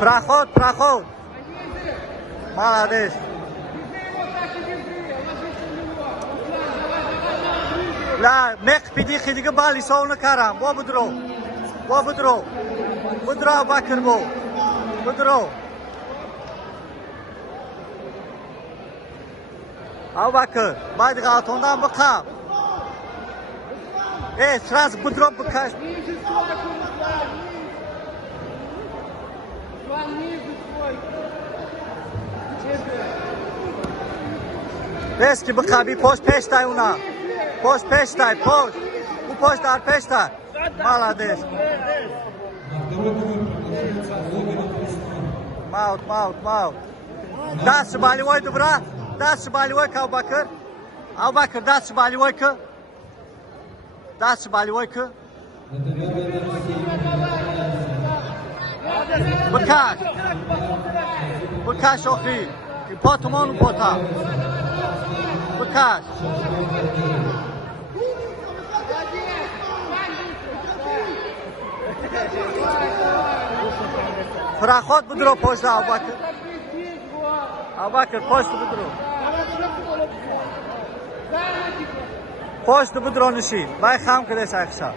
Проход. Молодец. لا مق پیدی خیلی بالی ساونه کارم با بدرو بکر بدرو او بکر باید غلطوندن بخم سراز بدرو بکش بس که بخوابی پشت پیش تای اونا پشت پیش تای او پشت در پیش تای مالادش ماوت دست بالی وای دوباره دست بالی وای که او بکر دست بالی وای که بکش آخی پاتمان پاتا بکش فراخوت بدرو پشت ابوبکر پشت بدرو نشی بای خام کده سایخشا